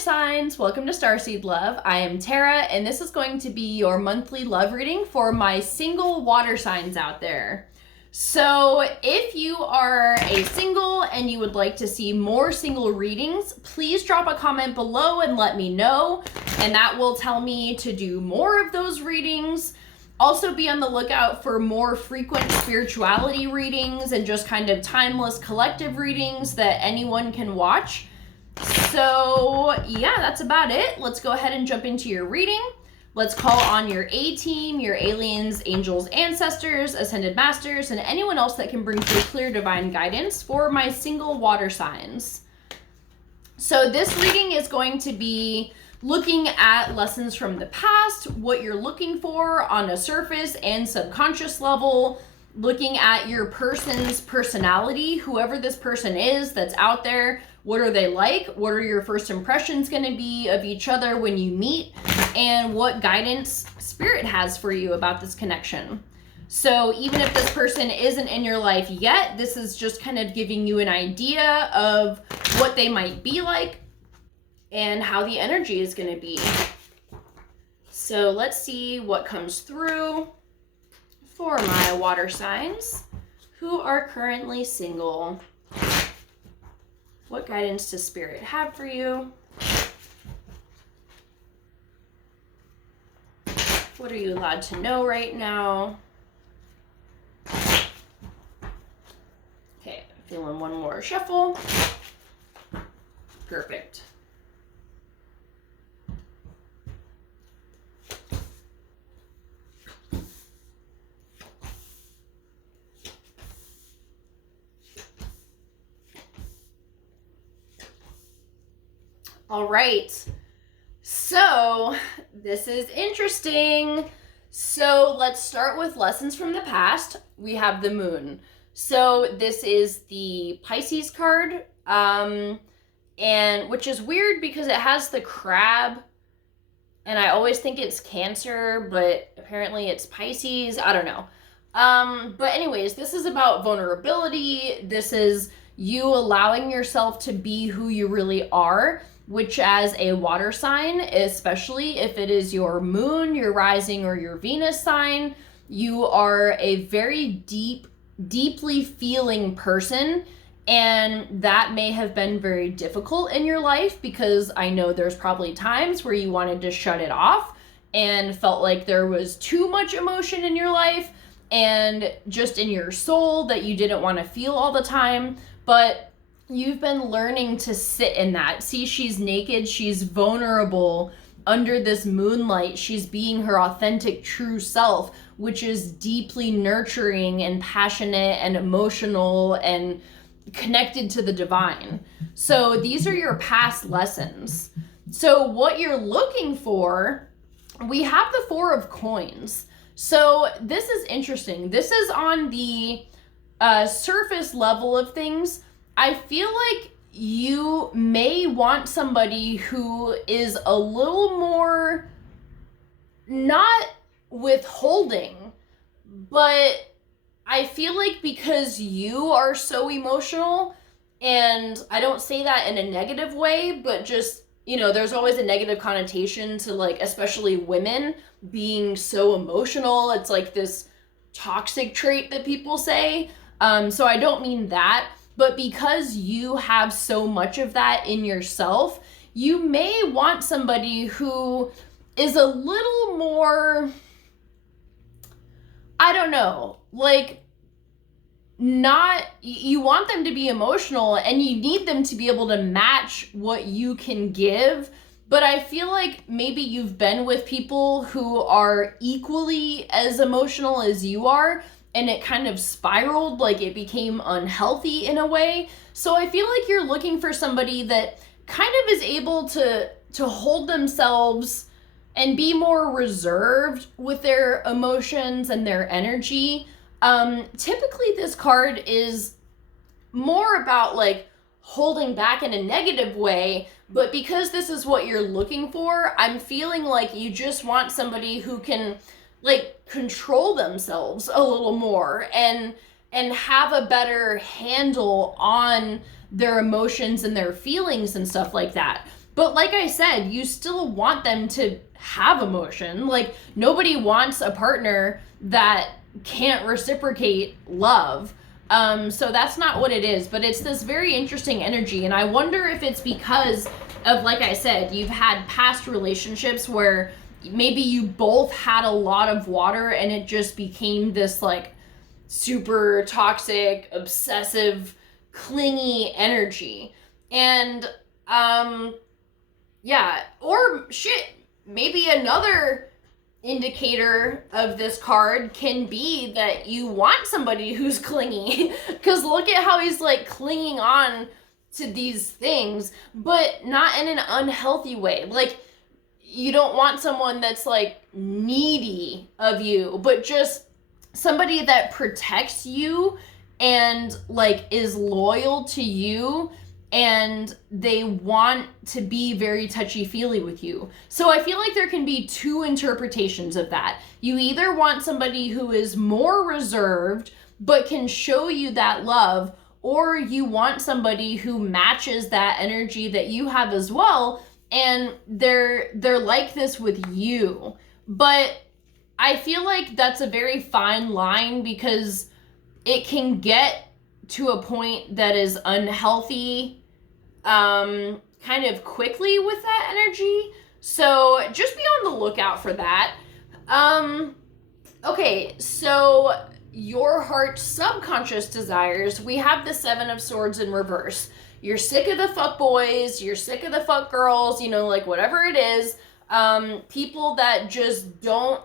signs, welcome to Starseed Love. I am Tara, and this is going to be your monthly love reading for my single water signs out there. So if you are a single and you would like to see more single readings, please drop a comment below and let me know, and that will tell me to do more of those readings. Also be on the lookout for more frequent spirituality readings and just kind of timeless collective readings that anyone can watch. So yeah, that's about it. Let's go ahead and jump into your reading. Let's call on your A-team, your aliens, angels, ancestors, ascended masters, and anyone else that can bring through clear divine guidance for my single water signs. So this reading is going to be looking at lessons from the past, what you're looking for on a surface and subconscious level, looking at your person's personality, whoever this person is that's out there. What are they like? What are your first impressions going to be of each other when you meet? And what guidance spirit has for you about this connection. So even if this person isn't in your life yet, this is just kind of giving you an idea of what they might be like and how the energy is going to be. So let's see what comes through for my water signs who are currently single. What guidance does Spirit have for you? What are you allowed to know right now? Okay, feeling one more shuffle. Perfect. All right, so this is interesting. So let's start with lessons from the past. We have the moon. So this is the Pisces card, and which is weird because it has the crab, and I always think it's Cancer, but apparently it's Pisces. I don't know. But anyways, this is about vulnerability. This is you allowing yourself to be who you really are, which as a water sign, especially if it is your moon, your rising, or your Venus sign, you are a very deeply feeling person. And that may have been very difficult in your life because I know there's probably times where you wanted to shut it off and felt like there was too much emotion in your life and just in your soul that you didn't want to feel all the time. But you've been learning to sit in that. See, she's naked, she's vulnerable under this moonlight. She's being her authentic, true self, which is deeply nurturing and passionate and emotional and connected to the divine. So these are your past lessons. So what you're looking for, we have the Four of Coins. So this is interesting. This is on the surface level of things. I feel like you may want somebody who is a little more not withholding, but I feel like because you are so emotional, and I don't say that in a negative way, but just, you know, there's always a negative connotation to, like, especially women being so emotional. It's like this toxic trait that people say. So I don't mean that. But because you have so much of that in yourself, you may want somebody who is a little more, I don't know, like, not, you want them to be emotional and you need them to be able to match what you can give. But I feel like maybe you've been with people who are equally as emotional as you are, and it kind of spiraled, like it became unhealthy in a way. So I feel like you're looking for somebody that kind of is able to hold themselves and be more reserved with their emotions and their energy. Typically this card is more about like holding back in a negative way, but because this is what you're looking for, I'm feeling like you just want somebody who can like control themselves a little more and have a better handle on their emotions and their feelings and stuff like that. But like I said, you still want them to have emotion. Like, nobody wants a partner that can't reciprocate love. So that's not what it is, but it's this very interesting energy. And I wonder if it's because of, like I said, you've had past relationships where maybe you both had a lot of water and it just became this like super toxic, obsessive, clingy energy. And yeah, or shit, maybe another indicator of this card can be that you want somebody who's clingy, because look at how he's like clinging on to these things, but not in an unhealthy way. Like, you don't want someone that's like needy of you, but just somebody that protects you and like is loyal to you, and they want to be very touchy-feely with you. So I feel like there can be two interpretations of that. You either want somebody who is more reserved but can show you that love, or you want somebody who matches that energy that you have as well, and they're like this with you. But I feel like that's a very fine line, because it can get to a point that is unhealthy kind of quickly with that energy. So just be on the lookout for that. Okay, so your heart's subconscious desires, we have the Seven of Swords in reverse. You're sick of the fuck boys, you're sick of the fuck girls, you know, like whatever it is. People that just don't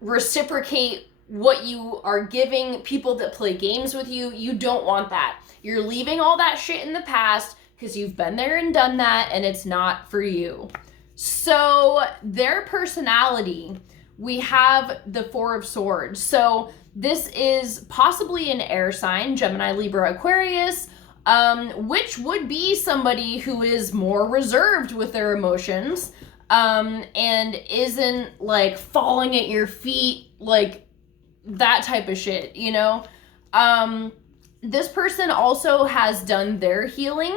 reciprocate what you are giving, people that play games with you, you don't want that. You're leaving all that shit in the past because you've been there and done that, and it's not for you. So their personality, we have the Four of Swords. So this is possibly an air sign, Gemini, Libra, Aquarius, which would be somebody who is more reserved with their emotions, and isn't like falling at your feet, like that type of shit, you know? This person also has done their healing,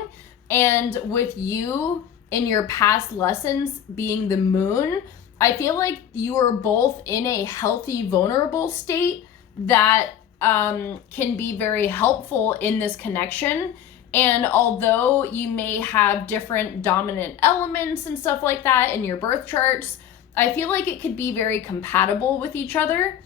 and with you in your past lessons being the moon, I feel like you are both in a healthy, vulnerable state that can be very helpful in this connection. And although you may have different dominant elements and stuff like that in your birth charts, I feel like it could be very compatible with each other.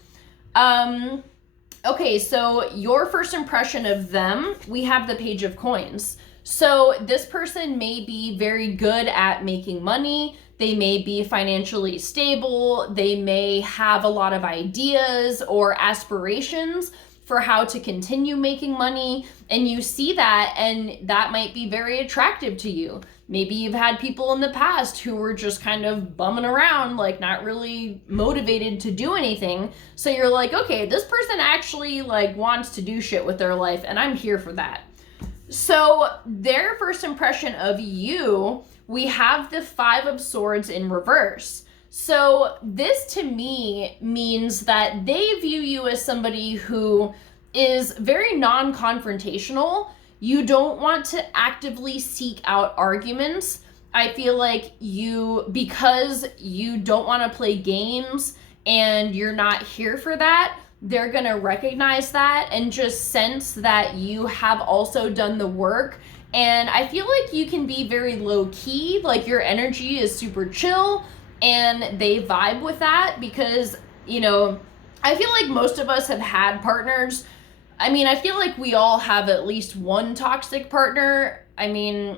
Okay, so your first impression of them, we have the Page of Coins. So this person may be very good at making money. They may be financially stable. They may have a lot of ideas or aspirations for how to continue making money. And you see that, and that might be very attractive to you. Maybe you've had people in the past who were just kind of bumming around, like not really motivated to do anything. So you're like, okay, this person actually like wants to do shit with their life, and I'm here for that. So their first impression of you, we have the Five of Swords in reverse. So this to me means that they view you as somebody who is very non-confrontational. You don't want to actively seek out arguments. I feel like because you don't want to play games and you're not here for that, they're going to recognize that and just sense that you have also done the work. And I feel like you can be very low key, like your energy is super chill, and they vibe with that because, you know, I feel like most of us have had partners. I mean, I feel like we all have at least one toxic partner. I mean,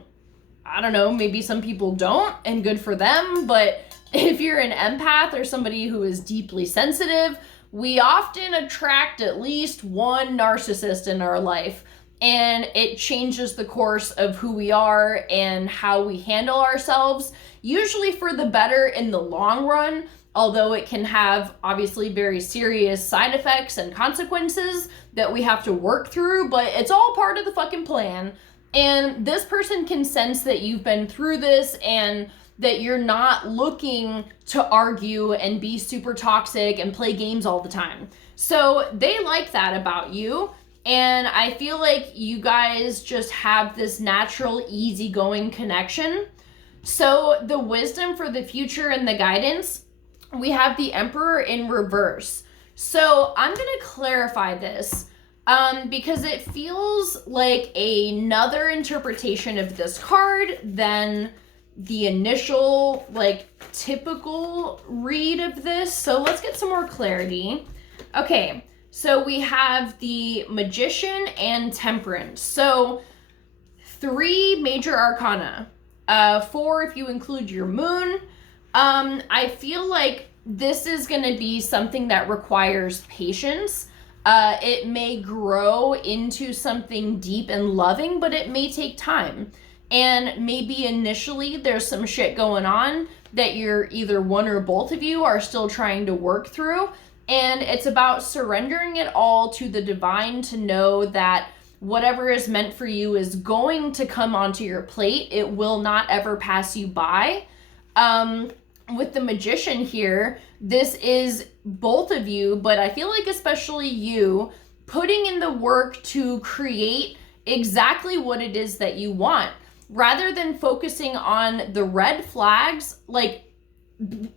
I don't know, maybe some people don't, and good for them, but if you're an empath or somebody who is deeply sensitive, we often attract at least one narcissist in our life, and it changes the course of who we are and how we handle ourselves, usually for the better in the long run, although it can have obviously very serious side effects and consequences that we have to work through, but it's all part of the fucking plan. And this person can sense that you've been through this and that you're not looking to argue and be super toxic and play games all the time. So they like that about you. And I feel like you guys just have this natural, easygoing connection. So the wisdom for the future and the guidance, we have the Emperor in reverse. So I'm going to clarify this because it feels like another interpretation of this card than the initial, like, typical read of this. So let's get some more clarity. Okay, so we have the Magician and Temperance. So 3 major arcana, 4 if you include your moon. I feel like this is going to be something that requires patience. It may grow into something deep and loving, but it may take time. And maybe initially there's some shit going on that you're either one or both of you are still trying to work through. And it's about surrendering it all to the divine to know that whatever is meant for you is going to come onto your plate. It will not ever pass you by. With the Magician here, this is both of you, but I feel like especially you putting in the work to create exactly what it is that you want. Rather than focusing on the red flags, like,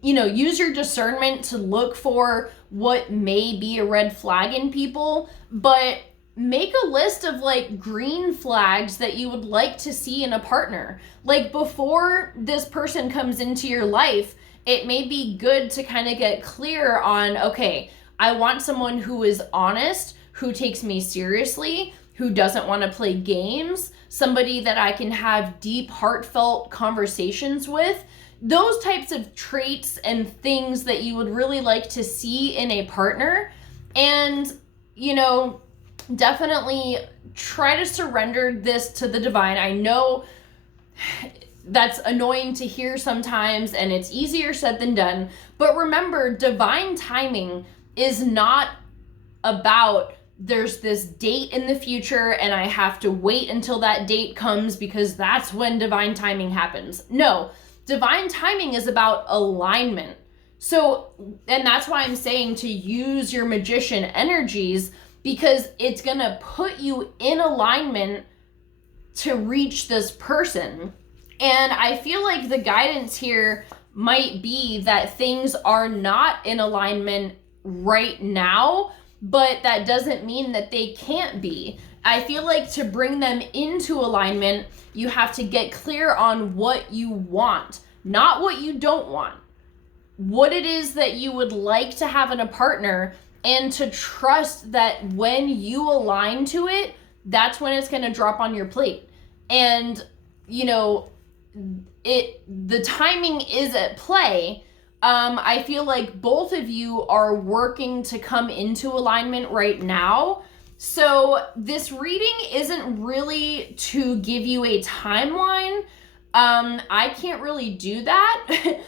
you know, use your discernment to look for what may be a red flag in people, but make a list of like green flags that you would like to see in a partner. Like before this person comes into your life, it may be good to kind of get clear on, okay, I want someone who is honest, who takes me seriously, who doesn't want to play games, somebody that I can have deep, heartfelt conversations with. Those types of traits and things that you would really like to see in a partner. And, you know, definitely try to surrender this to the divine. I know that's annoying to hear sometimes, and it's easier said than done. But remember, divine timing is not about there's this date in the future and I have to wait until that date comes because that's when divine timing happens. No, divine timing is about alignment. So, and that's why I'm saying to use your Magician energies, because it's going to put you in alignment to reach this person. And I feel like the guidance here might be that things are not in alignment right now, but that doesn't mean that they can't be. I feel like to bring them into alignment, you have to get clear on what you want, not what you don't want. What it is that you would like to have in a partner, and to trust that when you align to it, that's when it's going to drop on your plate. And, you know, the timing is at play. I feel like both of you are working to come into alignment right now. So this reading isn't really to give you a timeline. I can't really do that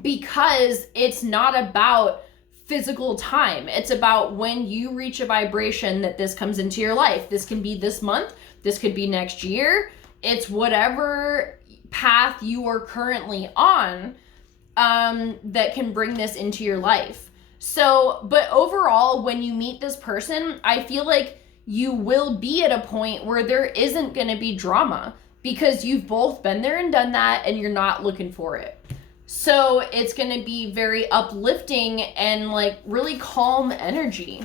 because it's not about physical time. It's about when you reach a vibration that this comes into your life. This can be this month. This could be next year. It's whatever path you are currently on that can bring this into your life. So, but overall, when you meet this person, I feel like you will be at a point where there isn't going to be drama because you've both been there and done that and you're not looking for it. So it's going to be very uplifting and like really calm energy.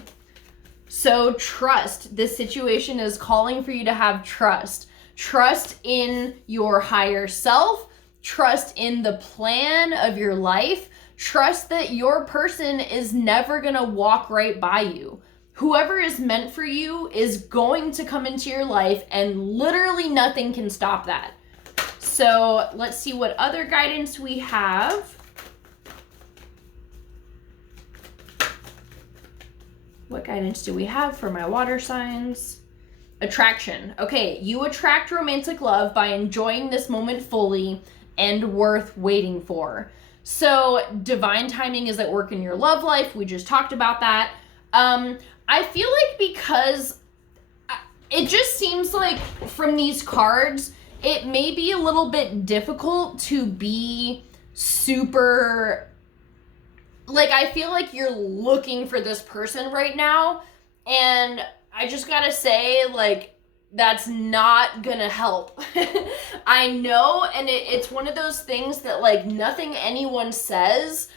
So trust. This situation is calling for you to have trust. Trust in your higher self. Trust in the plan of your life. Trust that your person is never going to walk right by you. Whoever is meant for you is going to come into your life, and literally nothing can stop that. So let's see what other guidance we have. What guidance do we have for my water signs? Attraction. Okay, you attract romantic love by enjoying this moment fully and worth waiting for. So divine timing is at work in your love life. We just talked about that. I feel like because it just seems like from these cards, it may be a little bit difficult to be super, like, I feel like you're looking for this person right now. And I just gotta say, like, that's not gonna help. I know, and it's one of those things that like nothing anyone says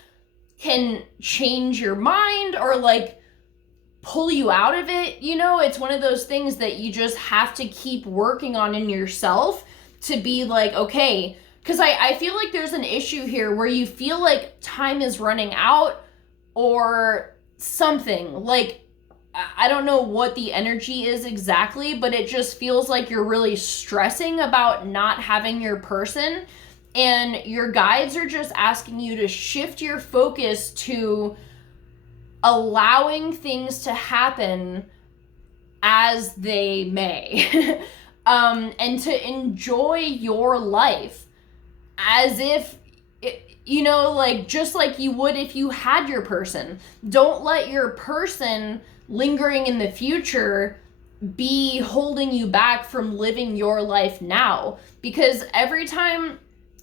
can change your mind or like pull you out of it. You know, it's one of those things that you just have to keep working on in yourself to be like, okay, because I feel like there's an issue here where you feel like time is running out or something. Like, I don't know what the energy is exactly, but it just feels like you're really stressing about not having your person. And your guides are just asking you to shift your focus to allowing things to happen as they may. And to enjoy your life as if, you know, like just like you would if you had your person. Don't let your person lingering in the future be holding you back from living your life now. Because every time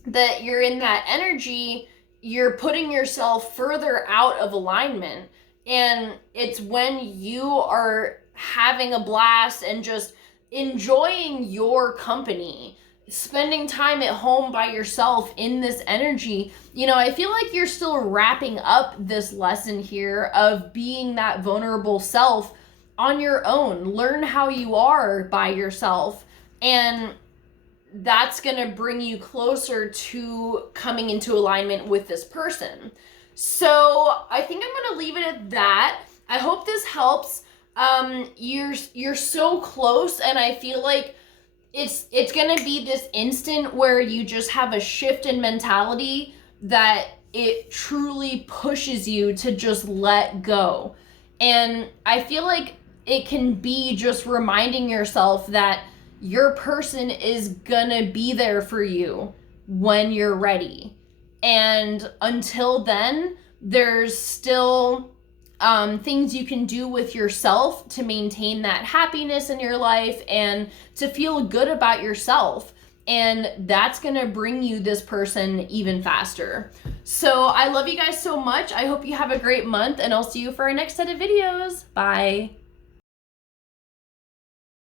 that you're in that energy, you're putting yourself further out of alignment. And it's when you are having a blast and just enjoying your company, spending time at home by yourself in this energy. You know, I feel like you're still wrapping up this lesson here of being that vulnerable self on your own. Learn how you are by yourself, and that's gonna bring you closer to coming into alignment with this person. So I think I'm gonna leave it at that. I hope this helps. You're so close, and I feel like it's gonna be this instant where you just have a shift in mentality that it truly pushes you to just let go. And I feel like it can be just reminding yourself that your person is gonna be there for you when you're ready. And until then, there's still things you can do with yourself to maintain that happiness in your life and to feel good about yourself. And that's gonna bring you this person even faster. So I love you guys so much. I hope you have a great month, and I'll see you for our next set of videos. Bye.